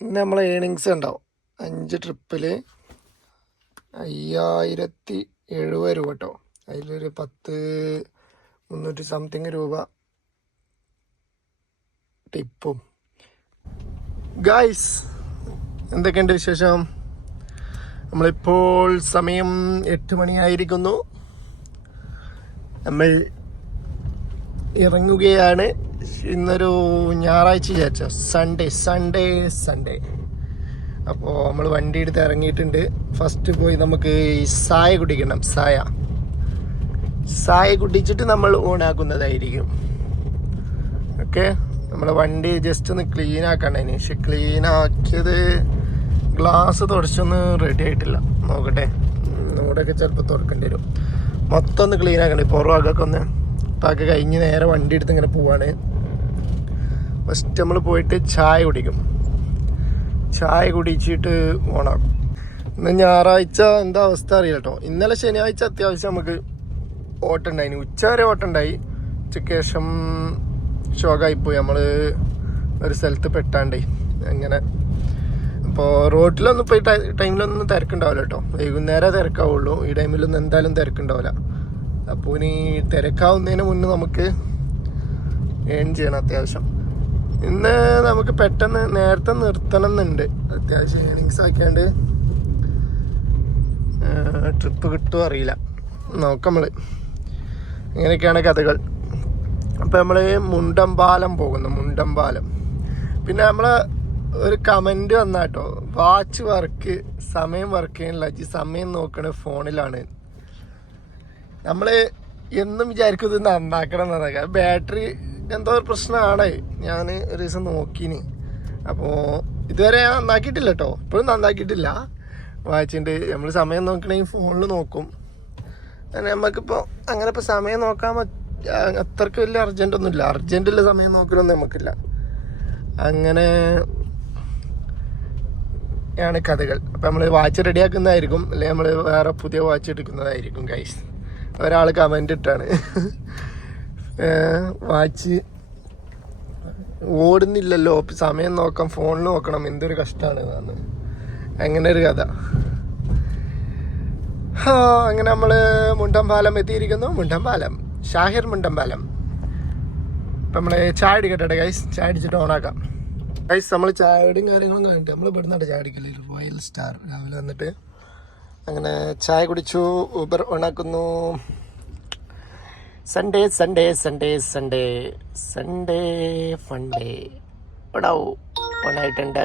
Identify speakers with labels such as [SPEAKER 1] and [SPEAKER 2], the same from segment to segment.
[SPEAKER 1] ഇന്ന് നമ്മളെ ഏണിങ്സ് ഉണ്ടാവും. അഞ്ച് ട്രിപ്പിൽ അയ്യായിരത്തി എഴുപത് രൂപ കേട്ടോ അതിലൊരു പത്ത് മുന്നൂറ്റി സംതിങ് രൂപ ടിപ്പും. ഗായ്സ് എന്തൊക്കെയുണ്ട് വിശേഷം? നമ്മളിപ്പോൾ സമയം എട്ട് മണിയായിരിക്കുന്നു. നമ്മൾ ഇറങ്ങുകയാണ്. ഇന്നൊരു ഞായറാഴ്ച വിചാരിച്ച. സൺഡേ സൺഡേ സൺഡേ അപ്പോൾ നമ്മൾ വണ്ടി എടുത്ത് ഇറങ്ങിയിട്ടുണ്ട്. ഫസ്റ്റ് പോയി നമുക്ക് സായ കുടിക്കണം. സായ സായ കുടിച്ചിട്ട് നമ്മൾ ഓണാക്കുന്നതായിരിക്കും. ഓക്കെ നമ്മൾ വണ്ടി ജസ്റ്റ് ഒന്ന് ക്ലീൻ ആക്കണം ഇനി. പക്ഷെ ക്ലീൻ ആക്കിയത് ഗ്ലാസ് തുടച്ചൊന്ന് റെഡി ആയിട്ടില്ല. നോക്കട്ടെ. നോടൊക്കെ ചിലപ്പോൾ തുറക്കേണ്ടി വരും. മൊത്തം ഒന്ന് ക്ലീൻ ആക്കണ്ടേ? പുറമൊക്കെ ഒന്ന് പാക്ക് കഴിഞ്ഞ് നേരെ വണ്ടി എടുത്ത് ഇങ്ങനെ പോവാണ്. ഫസ്റ്റ് നമ്മൾ പോയിട്ട് ചായ കുടിക്കും. ചായ കുടിച്ചിട്ട് ഓണാക്കും. ഇന്ന് ഞായറാഴ്ച എന്താ അവസ്ഥ അറിയില്ല കേട്ടോ ഇന്നലെ ശനിയാഴ്ച അത്യാവശ്യം നമുക്ക് ഓട്ടം ഉണ്ടായി ഉച്ച വരെ ഓട്ടം ഉണ്ടായി ഉച്ചയ്ക്ക് ശേഷം ഷോക്കായിപ്പോയി നമ്മൾ ഒരു സ്ഥലത്ത് പെട്ടാണ്ടേ. അങ്ങനെ. അപ്പോൾ റോഡിലൊന്നും പോയി ടൈമിലൊന്നും തിരക്കുണ്ടാവില്ല കേട്ടോ വൈകുന്നേരം തിരക്കാവുള്ളൂ. ഈ ടൈമിലൊന്നും എന്തായാലും തിരക്കുണ്ടാവില്ല. അപ്പോൾ ഇനി തിരക്കാവുന്നതിന് മുന്നേ നമുക്ക് ഏൺ ചെയ്യണം അത്യാവശ്യം. ഇന്ന് നമുക്ക് പെട്ടെന്ന് നേരത്തെ നിർത്തണം എന്നുണ്ട്. അത്യാവശ്യം ഏണിങ്സ് ആക്കിയാണ്ട് ട്രിപ്പ് കിട്ടുമോ അറിയില്ല. നോക്കാം നമ്മൾ ഇങ്ങനെയൊക്കെയാണ് കഥകൾ. അപ്പോൾ നമ്മൾ മുണ്ടമ്പാലം പോകുന്നു മുണ്ടമ്പാലം. പിന്നെ നമ്മൾ ഒരു കമന്റ് വന്നാട്ടോ. വാച്ച് വർക്ക് സമയം വർക്ക് ചെയ്യണില്ല ജി സമയം നോക്കണ ഫോണിലാണ് നമ്മൾ എന്നും വിചാരിക്കും ഇത് നന്നാക്കണം എന്നതൊക്കെ ബാറ്ററി എന്തോ ഒരു പ്രശ്നമാണ്. ഞാൻ ഒരു ദിവസം നോക്കിന്. അപ്പോൾ ഇതുവരെ ഞാൻ നന്നാക്കിയിട്ടില്ല കേട്ടോ ഇപ്പോഴും നന്നാക്കിയിട്ടില്ല. വായിച്ചിട്ട് നമ്മൾ സമയം നോക്കണമെങ്കിൽ ഫോണിൽ നോക്കും. നമുക്കിപ്പോൾ അങ്ങനെ ഇപ്പോൾ സമയം നോക്കാൻ അത്രയ്ക്ക് വലിയ അർജന്റൊന്നുമില്ല അർജന്റുള്ള സമയം നോക്കലൊന്നും നമുക്കില്ല അങ്ങനെ ആണ് കഥകൾ. അപ്പം നമ്മൾ വാച്ച് റെഡിയാക്കുന്നതായിരിക്കും അല്ലെങ്കിൽ നമ്മൾ വേറെ പുതിയ വാച്ച് എടുക്കുന്നതായിരിക്കും ഗൈസ് ഒരാൾ കമന്റ് ഇട്ടാണ്. വാച്ച്. ഓടുന്നില്ലല്ലോ സമയം നോക്കാം ഫോണിൽ നോക്കണം എന്തൊരു കഷ്ടമാണ് ഇതാണ്. അങ്ങനെ ഒരു കഥ. അങ്ങനെ നമ്മൾ മുണ്ടമ്പാലം എത്തിയിരിക്കുന്നു. മുണ്ടമ്പാലം. ഷാഹിർ മുണ്ടമ്പാലം. ഇപ്പം നമ്മൾ ചായ അടിക്കട്ടെ ഗൈസ് ചായ അടിച്ചിട്ട് ഓണാക്കാം ഗൈസ് നമ്മൾ ചായയുടെയും കാര്യങ്ങളും കഴിഞ്ഞിട്ട് നമ്മൾ ഇവിടുന്നാണ് ചായ അടിക്കല്ലേ റോയൽ സ്റ്റാർ രാവിലെ വന്നിട്ട് അങ്ങനെ ചായ കുടിച്ചു Uber ഓണാക്കുന്നു Sunday Sunday Sunday Sunday Sunday funday ഇടാവൂ ഓണായിട്ടുണ്ട്.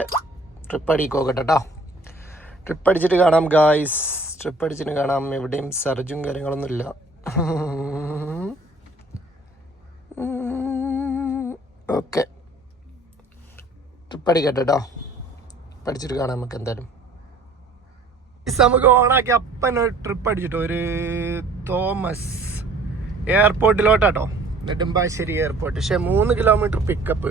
[SPEAKER 1] ട്രിപ്പ് അടിക്കോക്കട്ടെ കേട്ടോ. ട്രിപ്പ് അടിച്ചിട്ട് കാണാം ഗായ്സ് ട്രിപ്പ് അടിച്ചിട്ട് കാണാം. എവിടെയും സർജും കാര്യങ്ങളൊന്നുമില്ല ഓക്കെ ട്രിപ്പ് അടിക്കട്ടെ കേട്ടോ പഠിച്ചിട്ട് കാണാം നമുക്ക് എന്തായാലും. നമുക്ക് ഓണാക്കി അപ്പൻ ഒരു ട്രിപ്പ് അടിച്ചിട്ടോ. ഒരു തോമസ് എയർപോർട്ടിലോട്ടാട്ടോ. നെടുമ്പാശ്ശേരി എയർപോർട്ട്. പക്ഷെ മൂന്ന് കിലോമീറ്റർ പിക്കപ്പ്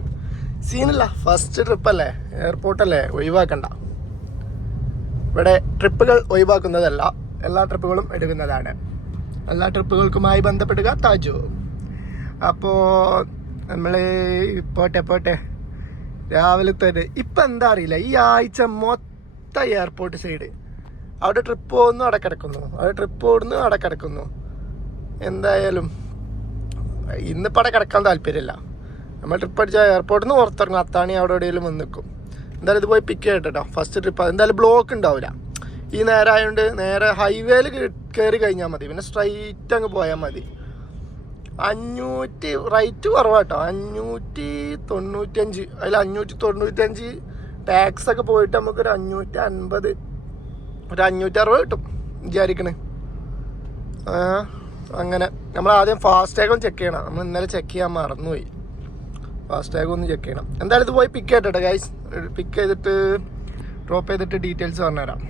[SPEAKER 1] സീനല്ല ഫസ്റ്റ് ട്രിപ്പ് അല്ലേ? എയർപോർട്ടല്ലേ ഒഴിവാക്കണ്ട. ഇവിടെ ട്രിപ്പുകൾ ഒഴിവാക്കുന്നതല്ല. എല്ലാ ട്രിപ്പുകളും എടുക്കുന്നതാണ്. എല്ലാ ട്രിപ്പുകൾക്കുമായി ബന്ധപ്പെടുക താജു. അപ്പോൾ നമ്മൾ പോട്ടെ പോട്ടെ. രാവിലെ തന്നെ ഇപ്പം എന്താ അറിയില്ല. ഈ ആഴ്ച മൊത്തം എയർപോർട്ട് സൈഡ് അവിടെ ട്രിപ്പ് പോകുന്നു അവിടെ കിടക്കുന്നു. അവിടെ ട്രിപ്പ് പോകുന്നു അവിടെ കിടക്കുന്നു. എന്തായാലും ഇന്നിപ്പോൾ അവിടെ കിടക്കാൻ താല്പര്യമില്ല. നമ്മൾ ട്രിപ്പ് അടിച്ചാൽ എയർപോർട്ടിൽ നിന്ന് പുറത്തിറങ്ങും. അത്താണി അവിടെ എവിടെയെങ്കിലും വന്ന് നിൽക്കും. എന്തായാലും ഇത് പോയി പിക്ക് ചെയ്യട്ടെ കേട്ടോ ഫസ്റ്റ് ട്രിപ്പ് എന്തായാലും ബ്ലോക്ക് ഉണ്ടാവില്ല ഈ നേരെ ആയതുകൊണ്ട് നേരെ ഹൈവേയിൽ കയറി കഴിഞ്ഞാൽ മതി. പിന്നെ സ്ട്രൈറ്റ് അങ്ങ് പോയാൽ മതി. അഞ്ഞൂറ്റി റൈറ്റ് കുറവാട്ടോ. അഞ്ഞൂറ്റി തൊണ്ണൂറ്റഞ്ച് അതിൽ അഞ്ഞൂറ്റി തൊണ്ണൂറ്റഞ്ച് ടാക്സ് ഒക്കെ പോയിട്ട് നമുക്കൊരു അഞ്ഞൂറ്റി അൻപത് ഒരു അഞ്ഞൂറ്റി അറുപത് കിട്ടും വിചാരിക്കണേ. അങ്ങനെ. നമ്മൾ ആദ്യം ഫാസ്ടാഗ് ചെക്ക് ചെയ്യണം. നമ്മൾ ഇന്നലെ ചെക്ക് ചെയ്യാൻ മറന്നുപോയി. ഫാസ്ടാഗ് ഒന്ന് ചെക്ക് ചെയ്യണം. എന്തായാലും ഇത് പോയി പിക്ക് ചെയ്തിട്ടെ ഗൈസ് പിക്ക് ചെയ്തിട്ട് ഡ്രോപ്പ് ചെയ്തിട്ട് ഡീറ്റെയിൽസ് പറഞ്ഞുതരാം.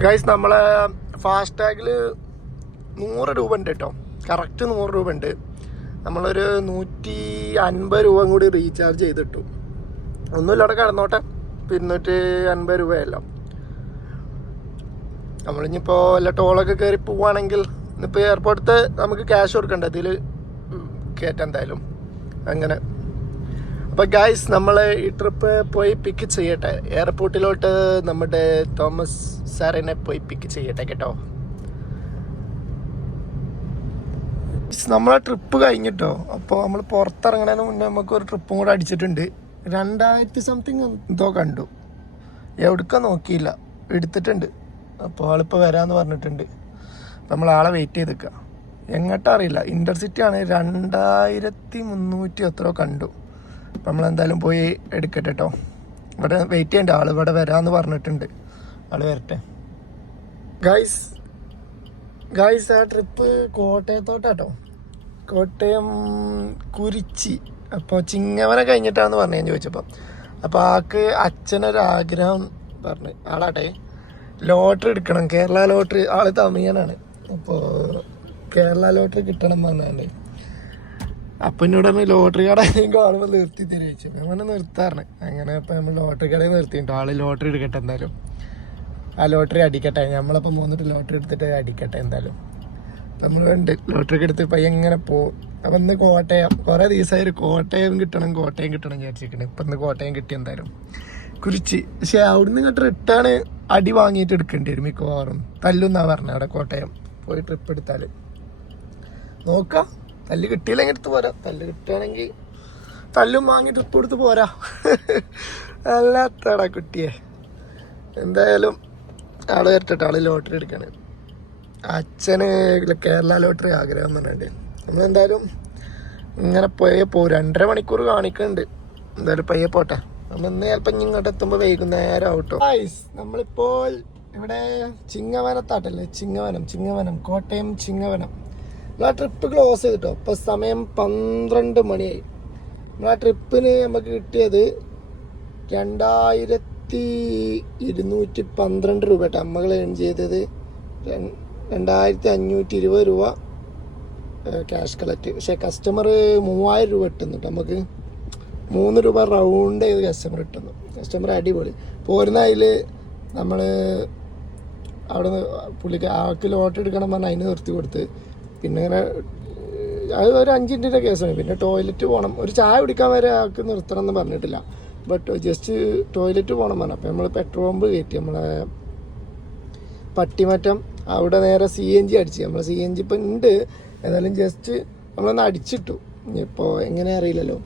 [SPEAKER 1] ഗൈസ് നമ്മളെ ഫാസ്ടാഗിൽ നൂറ് രൂപ ഉണ്ട് കേട്ടോ. കറക്റ്റ് നൂറ് രൂപ ഉണ്ട്. നമ്മളൊരു നൂറ്റി അൻപത് രൂപ കൂടി റീചാർജ് ചെയ്തിട്ടു. ഒന്നുമില്ല അവിടെ കിടന്നോട്ടെ. ഇരുന്നൂറ്റി അൻപത് രൂപയല്ലോ. നമ്മളിനിപ്പോൾ വല്ല ടോളൊക്കെ കയറി പോവുകയാണെങ്കിൽ ഇന്നിപ്പോൾ എയർപോർട്ട് നമുക്ക് ക്യാഷ് കൊടുക്കണ്ട? ഇതിൽ കയറ്റം എന്തായാലും. അങ്ങനെ. അപ്പോൾ ഗായ്സ് നമ്മൾ ഈ ട്രിപ്പ് പോയി പിക്ക് ചെയ്യട്ടെ. എയർപോർട്ടിലോട്ട് നമ്മുടെ തോമസ് സാറിനെ പോയി പിക്ക് ചെയ്യട്ടെ കേട്ടോ. നമ്മളെ ട്രിപ്പ് കഴിഞ്ഞിട്ടോ? അപ്പോൾ നമ്മൾ പുറത്തിറങ്ങണതിന് മുന്നേ നമുക്ക് ഒരു ട്രിപ്പും കൂടെ അടിച്ചിട്ടുണ്ട്. രണ്ടായിരത്തി സംതിങ് എന്തോ കണ്ടു. എവിടുക്ക നോക്കിയില്ല. എടുത്തിട്ടുണ്ട്. അപ്പോൾ ആളിപ്പോൾ വരാമെന്ന് പറഞ്ഞിട്ടുണ്ട്. നമ്മൾ ആളെ വെയിറ്റ് ചെയ്ത് നിൽക്കുക എങ്ങോട്ടും അറിയില്ല. ഇന്റർസിറ്റി ആണ് രണ്ടായിരത്തി മുന്നൂറ്റി എത്രയോ കണ്ടു. എന്തായാലും പോയി എടുക്കട്ടെ കേട്ടോ ഇവിടെ വെയിറ്റ് ചെയ്യണ്ട. ആൾ ഇവിടെ വരാമെന്ന് പറഞ്ഞിട്ടുണ്ട്. ആൾ വരട്ടെ. ഗൈസ് ഗൈസ് ആ ട്രിപ്പ് കോട്ടയത്തോട്ടാട്ടോ കോട്ടയം കുരിച്ചി. അപ്പോൾ ചിങ്ങവനെ കഴിഞ്ഞിട്ടാന്ന് പറഞ്ഞു ഞാൻ ചോദിച്ചപ്പോൾ അപ്പോൾ ആൾക്ക് അച്ഛനൊരാഗ്രഹം പറഞ്ഞു. ആളാട്ടെ. ലോട്ടറി എടുക്കണം. കേരള ലോട്ടറി ആൾ തമിഴനാണ്. അപ്പോൾ കേരള ലോട്ടറി കിട്ടണം പറഞ്ഞാണ്ട്. അപ്പം എന്നോട് പറഞ്ഞു ലോട്ടറി കട കാണുമ്പോൾ നിർത്തി തിരിച്ചു അങ്ങനെ നിർത്താറുണ്ട് അങ്ങനെ ഇപ്പം നമ്മൾ ലോട്ടറി കടയിൽ നിർത്തിയിട്ടോ ആൾ ലോട്ടറി എടുക്കട്ടെ എന്തായാലും. ആ ലോട്ടറി അടിക്കട്ടെ. നമ്മളപ്പം മൂന്നിട്ട് ലോട്ടറി എടുത്തിട്ട് അടിക്കട്ടെ എന്തായാലും. നമ്മൾ ഉണ്ട് ലോട്ടറി എടുത്ത് പയ്യ എങ്ങനെ പോകും അപ്പം ഇന്ന് കോട്ടയം കുറേ ദിവസമായി ഒരു കോട്ടയം കിട്ടണം കോട്ടയം കിട്ടണം വിചാരിച്ചിരിക്കണം. ഇപ്പം ഇന്ന് കോട്ടയം കിട്ടി എന്തായാലും. കുരിച്ച്. പക്ഷെ അവിടുന്ന് ഇങ്ങോട്ട് റിട്ടേൺ അടി വാങ്ങിയിട്ട് എടുക്കേണ്ടി വരും മിക്കവാറും. തല്ലുന്നാ പറഞ്ഞത് അവിടെ കോട്ടയം. പോയി ട്രിപ്പ് എടുത്താൽ നോക്കാം. തല്ല് കിട്ടിയില്ലെങ്കിൽ എടുത്ത് പോരാ. തല്ല് കിട്ടുകയാണെങ്കിൽ തല്ലും വാങ്ങി ട്രിപ്പ് എടുത്ത് പോരാ. അല്ലാത്തടാ കുട്ടിയെ. എന്തായാലും ആൾ വരട്ടെ ആൾ ലോട്ടറി എടുക്കാണ്. അച്ഛന് കേരള ലോട്ടറി ആഗ്രഹം പറഞ്ഞിട്ടുണ്ട്. നമ്മളെന്തായാലും ഇങ്ങനെ പോയേ പോ രണ്ടര മണിക്കൂർ കാണിക്കുന്നുണ്ട് എന്തായാലും പയ്യെ പോട്ടെ. നമ്മൾ ഇങ്ങോട്ട് എത്തുമ്പോൾ വൈകുന്നേരം ആവട്ടോ നമ്മളിപ്പോൾ ഇവിടെ ചിങ്ങവനത്താട്ടല്ലേ? ചിങ്ങവനം ചിങ്ങവനം കോട്ടയം ചിങ്ങവനം. നമ്മൾ ആ ട്രിപ്പ് ക്ലോസ് ചെയ്തിട്ടോ? ഇപ്പൊ സമയം പന്ത്രണ്ട് മണിയായി. നമ്മൾ ആ ട്രിപ്പിന് നമുക്ക് കിട്ടിയത് രണ്ടായിരത്തി ഇരുന്നൂറ്റി പന്ത്രണ്ട് രൂപ കേട്ടോ നമ്മൾ ഏൺ ചെയ്തത് രണ്ടായിരത്തി അഞ്ഞൂറ്റി ഇരുപത് രൂപ ക്യാഷ് കളക്ട് പക്ഷെ കസ്റ്റമർ മൂവായിരം രൂപ ഇട്ടുന്നു ട്ടോ നമുക്ക്. മൂന്ന് രൂപ റൗണ്ട് ചെയ്ത് കസ്റ്റമർ ഇട്ടുന്നു കസ്റ്റമർ അടിപൊളി. പോരുന്ന അതിൽ നമ്മൾ അവിടെ നിന്ന് പുള്ളിക്ക് ആൾക്ക് ലോട്ട് എടുക്കണം പറഞ്ഞാൽ അതിന് നിർത്തി കൊടുത്ത്. പിന്നെ ഇങ്ങനെ അത് ഒരു അഞ്ചിന്റെ കേസാണ് പിന്നെ ടോയ്ലറ്റ് പോകണം ഒരു ചായ കുടിക്കാൻ വരെ ആൾക്ക് നിർത്തണം എന്ന് പറഞ്ഞിട്ടില്ല. ബട്ട് ജസ്റ്റ് ടോയ്ലറ്റ് പോകണം പറഞ്ഞു. അപ്പോൾ നമ്മൾ പെട്രോൾ പമ്പ് കയറ്റി. നമ്മളെ പട്ടിമറ്റം അവിടെ നേരെ സി എൻ ജി അടിച്ച്. നമ്മൾ സി എൻ ജി ഇപ്പം ഉണ്ട് ഏതായാലും ജസ്റ്റ് നമ്മളൊന്ന് അടിച്ചിട്ടു. ഇപ്പോൾ എങ്ങനെ അറിയില്ലല്ലോ.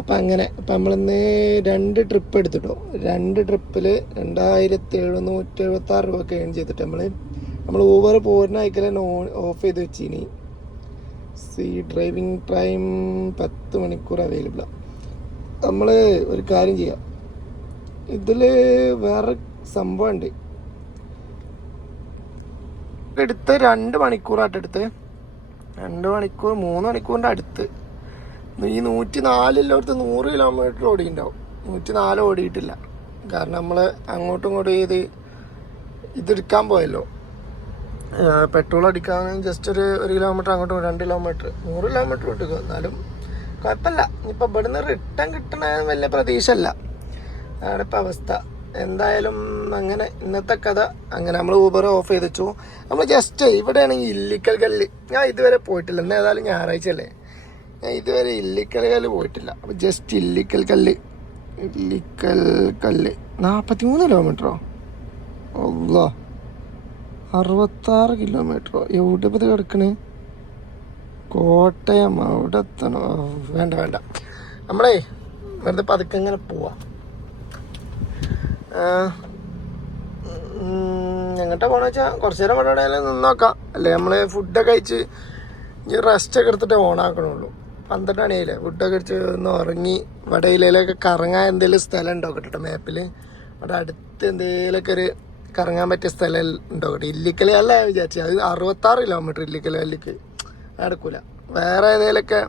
[SPEAKER 1] അപ്പം അങ്ങനെ അപ്പം നമ്മളിന്ന് രണ്ട് ട്രിപ്പ് എടുത്തിട്ടോ. രണ്ട് ട്രിപ്പിൽ രണ്ടായിരത്തി എഴുന്നൂറ്റി എഴുപത്തി ആറ് രൂപ ഏൺ ചെയ്തിട്ട് നമ്മൾ നമ്മൾ ഊബർ പോരുന്ന നോ ഓഫ് ചെയ്ത് വെച്ചിനി. സി ഡ്രൈവിംഗ് ടൈം പത്ത് മണിക്കൂർ അവൈലബിളാണ് നമ്മൾ ഒരു കാര്യം ചെയ്യാം. ഇതിൽ വേറെ സംഭവമുണ്ട് എടുത്ത് രണ്ട് മണിക്കൂറായിട്ട് എടുത്ത്. രണ്ട് മണിക്കൂർ മൂന്ന് മണിക്കൂറിന്റെ അടുത്ത്. ഈ നൂറ്റി നാലിലോട്ട് നൂറ് കിലോമീറ്റർ ഓടിയിട്ടുണ്ടാവും. നൂറ്റി നാല് ഓടിയിട്ടില്ല. കാരണം നമ്മൾ അങ്ങോട്ടും ഇങ്ങോട്ടും ചെയ്ത് ഇതെടുക്കാൻ പോയല്ലോ. പെട്രോൾ അടിക്കാൻ ജസ്റ്റ് ഒരു ഒരു കിലോമീറ്റർ അങ്ങോട്ടും രണ്ട് കിലോമീറ്റർ നൂറ് കിലോമീറ്റർ വിട്ടുക എന്നാലും കുഴപ്പമില്ല. ഇനിയിപ്പോൾ ഇവിടുന്ന് റിട്ടേൺ കിട്ടണ വലിയ പ്രതീക്ഷ അല്ല അതാണ് ഇപ്പം അവസ്ഥ. എന്തായാലും അങ്ങനെ ഇന്നത്തെ കഥ അങ്ങനെ നമ്മൾ ഊബർ ഓഫ് ചെയ്തു നമ്മൾ ജസ്റ്റ് ഇവിടെയാണെങ്കിൽ ഇല്ലിക്കൽ കല്ല് ഞാൻ ഇതുവരെ പോയിട്ടില്ല. ഇന്ന് ഏതായാലും ഞായറാഴ്ച അല്ലേ ഞാൻ ഇതുവരെ ഇല്ലിക്കൽ കല്ല് പോയിട്ടില്ല. അപ്പോൾ ജസ്റ്റ് ഇല്ലിക്കൽ കല്ല്. ഇല്ലിക്കൽ കല്ല്. നാൽപ്പത്തി മൂന്ന് കിലോമീറ്ററോ ഓ അറുപത്താറ് കിലോമീറ്ററോ എവിടെ ഇത് കിടക്കണേ? കോട്ടയം. അവിടെ എത്തണോ. വേണ്ട വേണ്ട. നമ്മളേ വെറുതെ പതുക്കെ ഇങ്ങനെ പോവാം. എങ്ങോട്ടാ പോണെന്ന് വെച്ചാൽ കുറച്ച് നേരം ഇവിടെ നിന്നോക്കാം നിന്ന് നോക്കാം. അല്ലേ നമ്മൾ ഫുഡൊക്കെ കഴിച്ച് ഇനി റെസ്റ്റ് ഒക്കെ എടുത്തിട്ടേ ഓണാക്കണുള്ളൂ. പന്ത്രണ്ട് മണിയായില്ലേ? ഫുഡൊക്കെ അടിച്ച് ഒന്ന് ഉറങ്ങി വടയിലൊക്കെ കറങ്ങാൻ എന്തെങ്കിലും സ്ഥലം ഉണ്ടോ കേട്ടോ മാപ്പിൽ അവിടെ അടുത്ത് എന്തെങ്കിലുമൊക്കെ ഒരു കറങ്ങാൻ പറ്റിയ സ്ഥലം ഉണ്ടോ കേട്ടോ ഇല്ലിക്കൽ അല്ല വിചാരിച്ചത് അത് അറുപത്താറ് കിലോമീറ്റർ ഇല്ലിക്കല വല്ലിക്ക് നടക്കൂല. വേറെ ഏതെങ്കിലുമൊക്കെ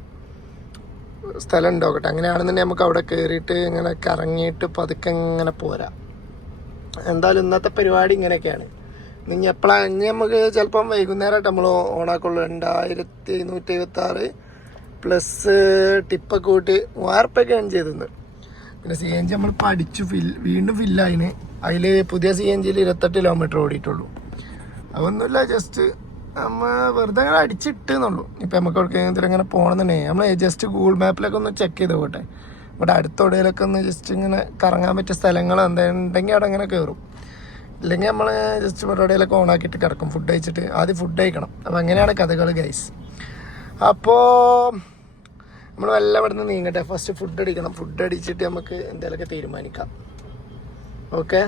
[SPEAKER 1] സ്ഥലം ഉണ്ടോ കേട്ടോ അങ്ങനെയാണെന്നുണ്ടെങ്കിൽ നമുക്ക് അവിടെ കയറിയിട്ട് ഇങ്ങനെ കറങ്ങിയിട്ട് പതുക്കെ ഇങ്ങനെ പോരാ. എന്തായാലും ഇന്നത്തെ പരിപാടി ഇങ്ങനെയൊക്കെയാണ്. ഇനി എപ്പോഴാണ് ഇനി നമുക്ക് ചിലപ്പം വൈകുന്നേരമായിട്ട് നമ്മൾ ഓണാക്കുള്ളൂ. രണ്ടായിരത്തി നൂറ്റി എഴുപത്തി ആറ് പ്ലസ് ടിപ്പൊക്കെ കൂട്ടി വാർപ്പൊക്കെ ഏൺ ചെയ്തത് പിന്നെ സി എൻ ജി നമ്മൾ പഠിച്ചു ഫിൽ വീണ്ടും ഫില്ലായിന് അതിൽ പുതിയ സി എൻ ജിയിൽ ഇരുപത്തെട്ട് കിലോമീറ്റർ ഓടിയിട്ടുള്ളൂ. അതൊന്നുമില്ല ജസ്റ്റ് നമ്മൾ വെറുതെ അങ്ങനെ അടിച്ചിട്ട് എന്നുള്ളൂ ഇപ്പം നമുക്ക് എവിടേക്കെങ്കിലും ഇങ്ങനെ പോകണമെന്നുണ്ടെങ്കിൽ നമ്മൾ ജസ്റ്റ് ഗൂഗിൾ മാപ്പിലൊക്കെ ഒന്ന് ചെക്ക് ചെയ്ത് പോട്ടെ ഇവിടെ അടുത്തെവിടെയൊക്കെ ഒന്ന് ജസ്റ്റ് ഇങ്ങനെ കറങ്ങാൻ പറ്റിയ സ്ഥലങ്ങൾ എന്തെങ്കിലും അവിടെ അങ്ങനെ കയറും ഇല്ലെങ്കിൽ നമ്മൾ ജസ്റ്റ് പരിപാടിയിലൊക്കെ ഓണാക്കിയിട്ട് കിടക്കും ഫുഡ് കഴിച്ചിട്ട്. ആദ്യം ഫുഡ് കഴിക്കണം. അപ്പോൾ അങ്ങനെയാണ് കഥകൾ ഗൈസ് അപ്പോൾ നമ്മൾ വല്ല ഇവിടെ നീങ്ങട്ടെ. ഫസ്റ്റ് ഫുഡ് അടിക്കണം. ഫുഡ് അടിച്ചിട്ട് നമുക്ക് എന്തെങ്കിലുമൊക്കെ തീരുമാനിക്കാം. ഓക്കെ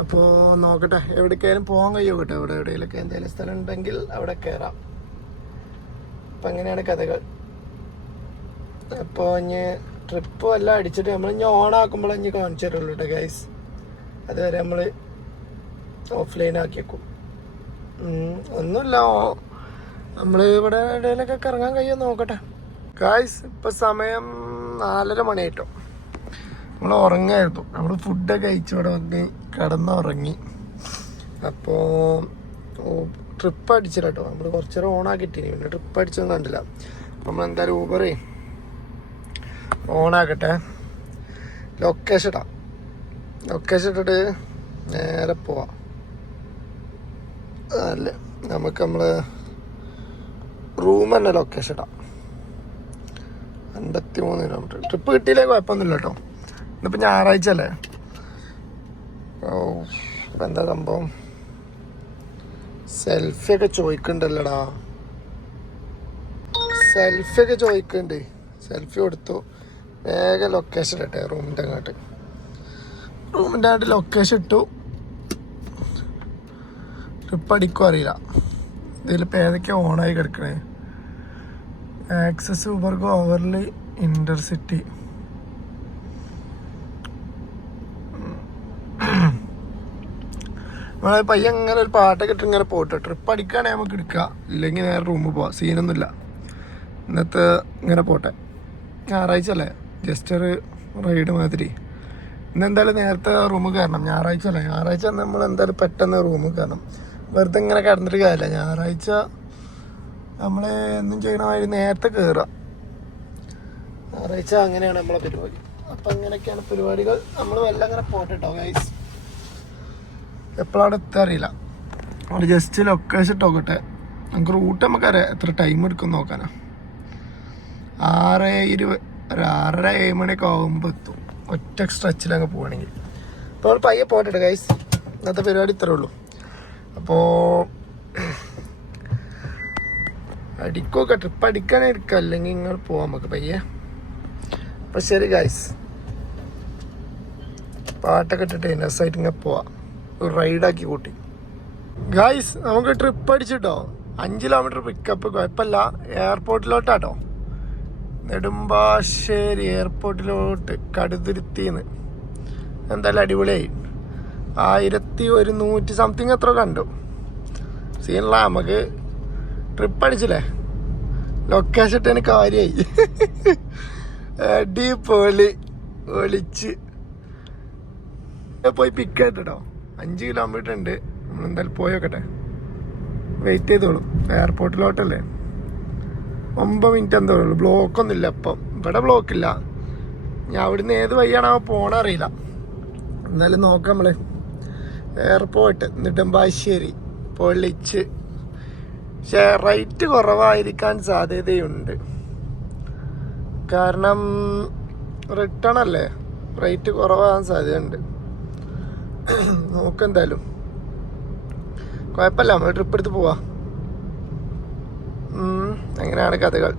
[SPEAKER 1] അപ്പോൾ നോക്കട്ടെ. എവിടേക്കായാലും പോകാൻ കഴിയും കേട്ടോ. ഇവിടെ എവിടെയെങ്കിലൊക്കെ എന്തെങ്കിലും സ്ഥലം ഉണ്ടെങ്കിൽ അവിടെ കയറാം അപ്പം അങ്ങനെയാണ് കഥകൾ. അപ്പോൾ ഇനി ട്രിപ്പ് എല്ലാം അടിച്ചിട്ട് നമ്മൾ ഇനി ഓണാക്കുമ്പോൾ ഇനി കാണിച്ചു കേട്ടോ ഗൈസ് അതുവരെ നമ്മൾ ഓഫ്ലൈൻ ആക്കിയേക്കും. ഒന്നുമില്ല. നമ്മൾ ഇവിടെ ഇടയിലൊക്കെ കറങ്ങാൻ കഴിയാൻ നോക്കട്ടെ. കായ്സ് ഇപ്പം സമയം നാലര മണിയായിട്ടോ. നമ്മൾ ഉറങ്ങായിരുന്നു. നമ്മൾ ഫുഡൊക്കെ കഴിച്ചു ഇവിടെ വന്ന് കിടന്നുറങ്ങി. അപ്പോൾ ട്രിപ്പ് അടിച്ചില്ല കേട്ടോ നമ്മൾ കുറച്ച് നേരം ഓണാക്കിയിട്ടിനി പിന്നെ ട്രിപ്പ് അടിച്ചൊന്നും കണ്ടില്ല. നമ്മൾ എന്തായാലും ഊബറേ ഓണാക്കട്ടെ ലൊക്കേഷൻ ഇടാം. ലൊക്കേഷൻ ഇട്ടിട്ട് നേരെ പോവാം. അല്ലേ? നമുക്ക് നമ്മൾ റൂം തന്നെ ലൊക്കേഷൻ ഇടാം അൻപത്തി മൂന്ന് കിലോമീറ്റർ ട്രിപ്പ് കിട്ടിയില്ലേ? കുഴപ്പമൊന്നുമില്ല കേട്ടോ. ഇന്നിപ്പോൾ ഞായറാഴ്ച അല്ലേ? ഓ ഇപ്പം എന്താ സംഭവം? സെൽഫി ഒക്കെ ചോദിക്കണ്ടല്ലടാ. സെൽഫി ഒക്കെ ചോദിക്കണ്ട്. സെൽഫി കൊടുത്തു. വേഗം ലൊക്കേഷൻ ഇട്ടെ റൂമിന്റെ അങ്ങോട്ട്. റൂമിന്റെ അങ്ങോട്ട് ലൊക്കേഷൻ ഇട്ടു. ട്രിപ്പ് അടിക്കും അറിയില്ല. ഇതിലിപ്പോൾ ഏതൊക്കെ ഓണായി കിടക്കണേ? ആക്സസ് ഉബർഗോ ഓവർലി ഇന്റർസിറ്റി നമ്മളെ പയ്യ ഇങ്ങനെ ഒരു പാട്ടൊക്കെ ഇട്ട് ഇങ്ങനെ പോട്ടെ. ട്രിപ്പ് അടിക്കുകയാണെങ്കിൽ നമുക്ക് എടുക്കുക ഇല്ലെങ്കിൽ നേരെ റൂമിൽ പോവാം. സീനൊന്നുമില്ല ഇന്നത്തെ ഇങ്ങനെ പോട്ടെ. ഞായറാഴ്ച അല്ലേ? ജസ്റ്റ് ഒരു റൈഡ് മാതിരി. ഇന്ന് എന്തായാലും നേരത്തെ റൂമിൽ കയറണം. ഞായറാഴ്ച അല്ലേ? ഞായറാഴ്ച നമ്മൾ എന്തായാലും പെട്ടെന്ന് റൂമിൽ കയറണം. വെറുതെ ഇങ്ങനെ കിടന്നിട്ട് കാര്യമില്ല. ഞായറാഴ്ച നമ്മൾ എന്നും ചെയ്യണ മാതിരി നേരത്തെ കയറുക ഞായറാഴ്ച അങ്ങനെയാണ് നമ്മളെ പരിപാടി. അപ്പം അങ്ങനെയൊക്കെയാണ് പരിപാടികൾ. നമ്മൾ വല്ല അങ്ങനെ പോട്ടെ കേട്ടോ ഗൈസ് എപ്പോഴാണ് എത്താൻ അറിയില്ല അവിടെ ജസ്റ്റ് ലൊക്കേഷൻ ഇട്ടോക്കട്ടെ നമുക്ക് റൂട്ട് നമുക്കറിയാം. എത്ര ടൈം എടുക്കും നോക്കാനാ. ആറ് ഇരുപത് ഒരു ആറര ഏഴ് മണിയൊക്കെ ആകുമ്പോൾ എത്തും. ഒറ്റ സ്ട്രെച്ചിൽ അങ്ങ് പോവുകയാണെങ്കിൽ അപ്പോൾ നമ്മൾ പയ്യെ പോട്ടെ ഗൈസ് ഇന്നത്തെ പരിപാടി ഇത്രേ ഉള്ളൂ. അപ്പോൾ അടിക്കൊക്കെ ട്രിപ്പ് അടിക്കാനേ എടുക്കാം അല്ലെങ്കിൽ നിങ്ങൾ പോവാം നമുക്ക് പയ്യെ. അപ്പോൾ ശരി ഗായ്സ് പാട്ടൊക്കെ ഇട്ടിട്ട് രസമായിട്ട് ഇങ്ങനെ പോവാം. ഒരു റൈഡാക്കി കൂട്ടി. ഗായ്സ് നമുക്ക് ട്രിപ്പ് അടിച്ചിട്ടോ? അഞ്ച് കിലോമീറ്റർ പിക്കപ്പ് കുഴപ്പമില്ല. എയർപോർട്ടിലോട്ടാട്ടോ നെടുമ്പാശ്ശേരി എയർപോർട്ടിലോട്ട് കടുതുരുത്തിന്ന്. എന്തായാലും അടിപൊളിയായി. ആയിരത്തി ഒരു നൂറ്റി സംതിങ് എത്ര കണ്ടു. സീനുള്ള നമുക്ക് ട്രിപ്പ് അടിച്ചില്ലേ? ലൊക്കേഷൻ ഇട്ടതിന് കാര്യമായി അടിപൊളി ഒളിച്ച്. പോയി പിക്ക് ആയിട്ടോ അഞ്ച് കിലോമീറ്റർ ഉണ്ട്. നമ്മൾ എന്തായാലും പോയോക്കട്ടെ. വെയിറ്റ് ചെയ്തോളൂ. എയർപോർട്ടിലോട്ടല്ലേ ഒമ്പത് മിനിറ്റ് എന്തോ ഉള്ളൂ. ബ്ലോക്ക് ഒന്നുമില്ല ഇപ്പം. ഇവിടെ ബ്ലോക്കില്ല ഞാൻ അവിടുന്ന് ഏത് വഴിയാണോ പോണറിയില്ല എന്നാലും നോക്കാം നമ്മൾ. എയർപോർട്ട് നെടുമ്പാശ്ശേരി പൊള്ളിച്ച് പക്ഷേ റേറ്റ് കുറവായിരിക്കാൻ സാധ്യതയുണ്ട്. കാരണം റിട്ടേൺ അല്ലേ? റേറ്റ് കുറവാകാൻ സാധ്യതയുണ്ട്. നോക്കെന്തായാലും. കുഴപ്പമില്ല നമ്മൾ ട്രിപ്പ് എടുത്ത് പോവാ. അങ്ങനെയാണ് കഥകൾ.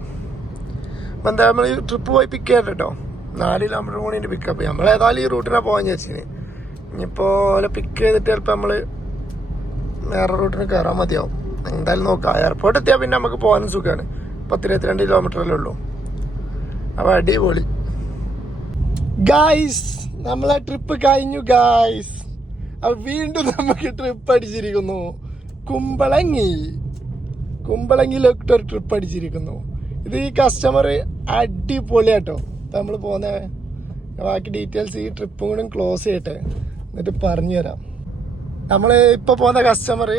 [SPEAKER 1] അപ്പം എന്താ നമ്മൾ ട്രിപ്പ് പോയി പിക്ക് ചെയ്യാം കേട്ടോ. നാല് കിലോമീറ്റർ കൂടി പിക്കപ്പ് നമ്മൾ ഏതായാലും ഈ റൂട്ടിനാണ് പോകാൻ വിചാരിച്ചിന്. ഇനിയിപ്പോൾ ഓലെ പിക്ക് ചെയ്തിട്ട് ചിലപ്പോൾ നമ്മൾ വേറെ റൂട്ടിന് കയറാൻ മതിയാവും. എന്തായാലും നോക്കാം. എയർപോർട്ട് എത്തിയാൽ പിന്നെ നമുക്ക് പോകാനും സുഖമാണ് കിലോമീറ്റർ അല്ലേ ഉള്ളൂ. അപ്പോൾ അടിപൊളി. ഗായ്സ് നമ്മളെ ട്രിപ്പ് കഴിഞ്ഞു ഗായ്സ് അപ്പൊ വീണ്ടും നമുക്ക് ട്രിപ്പ് അടിച്ചിരിക്കുന്നു. കുമ്പളങ്ങി. കുമ്പളങ്ങിയിലൊക്കെ ഒരു ട്രിപ്പ് അടിച്ചിരിക്കുന്നു. ഇത് ഈ കസ്റ്റമർ അടിപൊളിയാട്ടോ. ഇപ്പം നമ്മൾ പോകുന്ന ബാക്കി ഡീറ്റെയിൽസ് ഈ ട്രിപ്പും കൂടെ ക്ലോസ് ചെയ്യട്ടെ. എന്നിട്ട് പറഞ്ഞു തരാം നമ്മൾ ഇപ്പോൾ പോകുന്ന കസ്റ്റമർ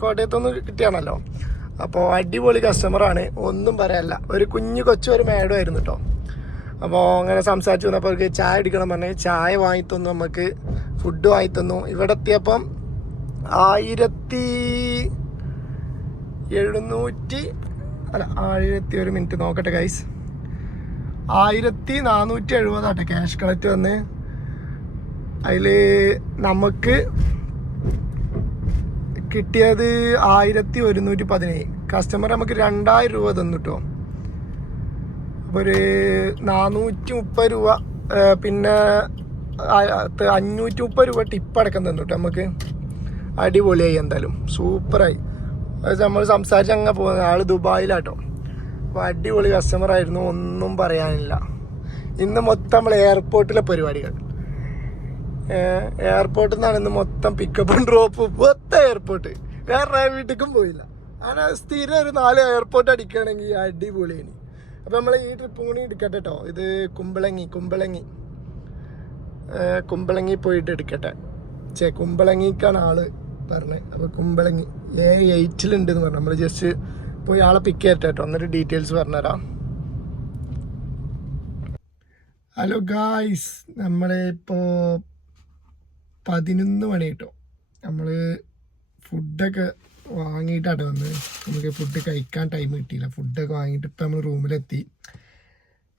[SPEAKER 1] കോട്ടയത്തുനിന്ന് കിട്ടിയാണല്ലോ. അപ്പോൾ അടിപൊളി കസ്റ്റമറാണ് ഒന്നും പറയാനില്ല ഒരു കുഞ്ഞു കൊച്ചു ഒരു മേഡം ആയിരുന്നു കേട്ടോ അപ്പോൾ അങ്ങനെ സംസാരിച്ച് വന്നപ്പോൾ അവർക്ക് ചായ അടിക്കണം പറഞ്ഞ് ചായ വാങ്ങി തന്നു നമുക്ക് ഫുഡ് വാങ്ങി തന്നു ഇവിടെ എത്തിയപ്പം ആയിരത്തി എഴുന്നൂറ്റി അല്ല ആയിരത്തി ഒരു മിനിറ്റ് നോക്കട്ടെ ഗൈസ് ആയിരത്തി നാനൂറ്റി എഴുപതാട്ടെ ക്യാഷ് കളക്ട് വന്ന്. അതിൽ നമുക്ക് കിട്ടിയത് ആയിരത്തി ഒരുന്നൂറ്റി പതിനേഴ്. കസ്റ്റമർ നമുക്ക് രണ്ടായിരം രൂപ തന്നു കേട്ടോ അപ്പോൾ ഒരു നാനൂറ്റി മുപ്പത് രൂപ പിന്നെ അഞ്ഞൂറ്റി മുപ്പത് രൂപ ടിപ്പ് അടക്കം തന്നു കേട്ടോ നമുക്ക്. അടിപൊളിയായി എന്തായാലും. സൂപ്പറായി. നമ്മൾ സംസാരിച്ച് അങ്ങനെ പോകുന്നത് ആൾ ദുബായിലാട്ടോ. അപ്പോൾ അടിപൊളി കസ്റ്റമർ ആയിരുന്നു. ഒന്നും പറയാനില്ല. ഇന്ന് മൊത്തം നമ്മൾ എയർപോർട്ടിലെ പരിപാടികൾ. എയർപോർട്ടിൽ നിന്നാണ് ഇന്ന് മൊത്തം പിക്കപ്പും ഡ്രോപ്പും മൊത്തം എയർപോർട്ട് വേറെ വീട്ടിലേക്കും പോയില്ല. അങ്ങനെ സ്ഥിരം ഒരു നാല് എയർപോർട്ട് അടിക്കുകയാണെങ്കിൽ അടിപൊളിയാണ് അപ്പം നമ്മൾ ഈ ട്രിപ്പും കൂടി എടുക്കട്ടെ കേട്ടോ ഇത് കുമ്പളങ്ങി കുമ്പളങ്ങി. കുമ്പളങ്ങി പോയിട്ട് എടുക്കട്ടെ. ചേ കുമ്പളങ്ങിക്കാണ് ആൾ പറഞ്ഞത് അപ്പോൾ കുമ്പളങ്ങി എ എയ്റ്റിലുണ്ട് എന്ന് പറഞ്ഞു. നമ്മൾ ജസ്റ്റ് പോയി ആളെ പിക്ക് ചെയ്യട്ടെ കേട്ടോ എന്നിട്ട് ഡീറ്റെയിൽസ് പറഞ്ഞുതരാം ഹലോ ഗായ്സ് നമ്മളിപ്പോൾ പതിനൊന്ന് മണി കിട്ടും നമ്മൾ ഫുഡൊക്കെ വാങ്ങിയിട്ടാണ് വന്ന് നമുക്ക് ഫുഡ് കഴിക്കാൻ ടൈം കിട്ടിയില്ല. ഫുഡൊക്കെ വാങ്ങിയിട്ട് ഇപ്പം നമ്മൾ റൂമിലെത്തി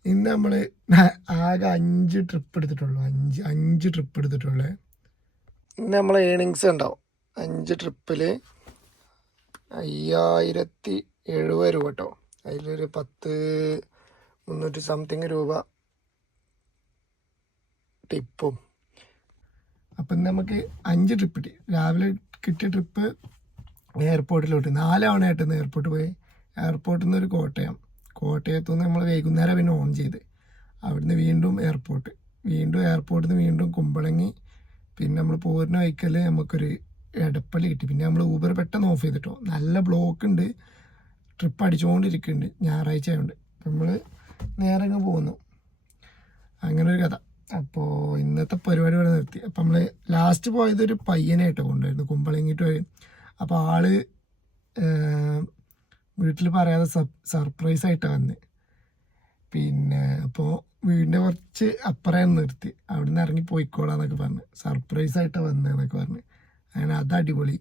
[SPEAKER 1] ഇന്ന് നമ്മൾ ആകെ അഞ്ച് ട്രിപ്പ് എടുത്തിട്ടുള്ളൂ. അഞ്ച് അഞ്ച് ട്രിപ്പ് എടുത്തിട്ടുള്ളേ. ഇന്ന് നമ്മൾ ഏണിങ്സ് ഉണ്ടാവും അഞ്ച് ട്രിപ്പിൽ അയ്യായിരത്തി എഴുപത് രൂപ കേട്ടോ അതിലൊരു പത്ത് മുന്നൂറ്റി സംതിങ് രൂപ ടിപ്പും. അപ്പം ഇന്ന് നമുക്ക് അഞ്ച് ട്രിപ്പ് കിട്ടി. രാവിലെ കിട്ടിയ ട്രിപ്പ് എയർപോർട്ടിലോട്ട് നാലാവണയായിട്ട് ഇന്ന് എയർപോർട്ട് പോയി. എയർപോർട്ടിൽ നിന്ന് ഒരു കോട്ടയം. കോട്ടയത്തു നിന്ന് നമ്മൾ വൈകുന്നേരം പിന്നെ ഓൺ ചെയ്ത്. അവിടുന്ന് വീണ്ടും എയർപോർട്ട് വീണ്ടും എയർപോർട്ടിൽ നിന്ന് വീണ്ടും കുമ്പളങ്ങി. പിന്നെ നമ്മൾ പോരുന്ന വൈക്കൽ നമുക്കൊരു എടപ്പള്ളി കിട്ടി. പിന്നെ നമ്മൾ ഊബർ പെട്ടെന്ന് ഓഫ് ചെയ്തിട്ടോ. നല്ല ബ്ലോക്ക് ഉണ്ട്. ട്രിപ്പ് അടിച്ചുകൊണ്ടിരിക്കുന്നുണ്ട് ഞായറാഴ്ച ആയതുകൊണ്ട് നമ്മൾ നേരെ അങ്ങ് പോകുന്നു അങ്ങനെ ഒരു കഥ. അപ്പോൾ ഇന്നത്തെ പരിപാടി ഇവിടെ നിർത്തി. അപ്പം നമ്മൾ ലാസ്റ്റ് പോയത് ഒരു പയ്യനായിട്ട് കൊണ്ടുവരുന്നു കുമ്പളങ്ങിട്ട് വരും അപ്പോൾ ആൾ വീട്ടിൽ പറയാതെ സർപ്രൈസ് ആയിട്ടാണ് വന്ന്. പിന്നെ അപ്പോൾ വീടിന്റെ കുറച്ച് അപ്പുറം നിർത്തി. അവിടെ നിന്ന് ഇറങ്ങി പോയിക്കോളാന്നൊക്കെ പറഞ്ഞു. സർപ്രൈസ് ആയിട്ട് വന്നതെന്നൊക്കെ പറഞ്ഞ്. അങ്ങനെ അത് അടിപൊളി.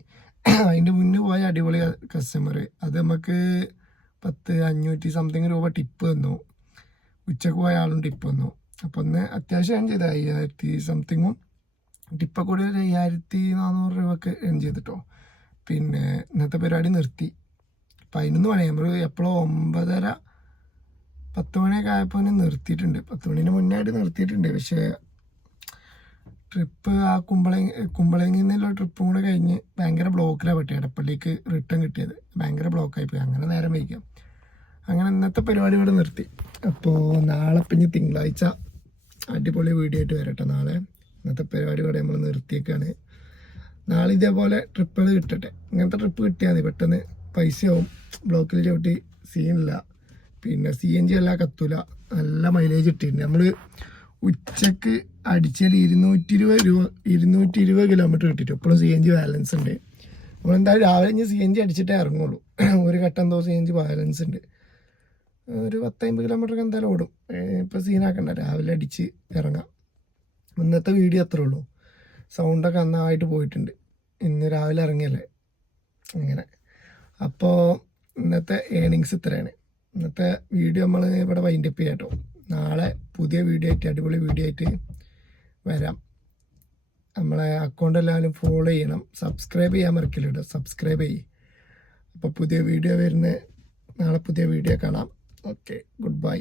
[SPEAKER 1] അതിന്റെ മുന്നേ പോയ അടിപൊളി കസ്റ്റമർ അത് നമുക്ക് പത്ത് അഞ്ഞൂറ്റി സംതിങ് രൂപ ടിപ്പ് തന്നു ഉച്ചയ്ക്ക് പോയ ആളും ടിപ്പ് തന്നു അപ്പോൾ ഒന്ന് അത്യാവശ്യം ഏൺ ചെയ്ത അയ്യായിരത്തി സംതിങ്ങും ടിപ്പ കൂടി ഒരു അയ്യായിരത്തി നാനൂറ് രൂപക്ക് ഏൺ ചെയ്തിട്ടോ. പിന്നെ ഇന്നത്തെ പരിപാടി നിർത്തി. പതിനൊന്ന് മണി നമ്മൾ എപ്പോഴും ഒമ്പതര പത്ത് മണിയൊക്കെ ആയപ്പോൾ നിർത്തിയിട്ടുണ്ട്. പത്ത് മണിന് മുന്നേ ആയിട്ട് നിർത്തിയിട്ടുണ്ട്. പക്ഷേ ട്രിപ്പ് ആ കുമ്പളങ്ങി കുമ്പളങ്ങിൽ നിന്നുള്ള ട്രിപ്പും കൂടെ കഴിഞ്ഞ് ഭയങ്കര ബ്ലോക്കിലാണ് പറ്റി എടപ്പള്ളിക്ക് റിട്ടേൺ കിട്ടിയത്. ഭയങ്കര ബ്ലോക്കായി പോയി അങ്ങനെ നേരം വയ്ക്കാം അങ്ങനെ ഇന്നത്തെ പരിപാടി ഇവിടെ നിർത്തി. അപ്പോൾ നാളെ പിന്നെ തിങ്കളാഴ്ച അടിപൊളി വീഡിയോ ആയിട്ട് വരട്ടെ നാളെ. ഇന്നത്തെ പരിപാടി ഇവിടെ നമ്മൾ നിർത്തിയേക്കാണ്. നാളെ ഇതേപോലെ ട്രിപ്പുകൾ കിട്ടട്ടെ. ഇങ്ങനത്തെ ട്രിപ്പ് കിട്ടിയാൽ മതി. പെട്ടെന്ന് പൈസയാവും. ബ്ലോക്കിൽ ചവിട്ടി സീനില്ല. പിന്നെ സി എൻ ജി അല്ല കത്തൂല. നല്ല മൈലേജ് കിട്ടിയിട്ടുണ്ട് നമ്മൾ ഉച്ചയ്ക്ക് അടിച്ചാൽ ഇരുന്നൂറ്റി ഇരുപത് രൂപ ഇരുന്നൂറ്റി ഇരുപത് കിലോമീറ്റർ കിട്ടിയിട്ട്. ഇപ്പോഴും സി എൻ ജി ബാലൻസ് ഉണ്ട്. നമ്മളെന്തായാലും രാവിലെ ഇനി സി എൻ ജി അടിച്ചിട്ടേ ഇറങ്ങുള്ളൂ. ഒരു ഘട്ടം എന്തോ സി എൻ ജി ബാലൻസ് ഉണ്ട്. ഒരു പത്തമ്പത് കിലോമീറ്റർ എന്തായാലും ഓടും. ഇപ്പോൾ സീനാക്കണ്ട രാവിലെ അടിച്ച് ഇറങ്ങാം. ഇന്നത്തെ വീഡിയോ അത്രേ ഉള്ളൂ. സൗണ്ടൊക്കെ നന്നായിട്ട് പോയിട്ടുണ്ട്. ഇന്ന് രാവിലെ ഇറങ്ങിയല്ലേ? അങ്ങനെ അപ്പോൾ ഇന്നത്തെ ഏണിങ്സ് ഇത്രയാണ്. ഇന്നത്തെ വീഡിയോ നമ്മൾ ഇവിടെ വൈൻഡപ്പ് ചെയ്യാം കേട്ടോ. നാളെ പുതിയ വീഡിയോ ആയിട്ട് അടിപൊളി വീഡിയോ ആയിട്ട് വരാം. നമ്മളെ അക്കൗണ്ട് എല്ലാവരും ഫോളോ ചെയ്യണം. സബ്സ്ക്രൈബ് ചെയ്യാൻ മറക്കില്ല സബ്സ്ക്രൈബ് ചെയ്യ്. അപ്പോൾ പുതിയ വീഡിയോ വരുന്ന നാളെ പുതിയ വീഡിയോ കാണാം. Okay good bye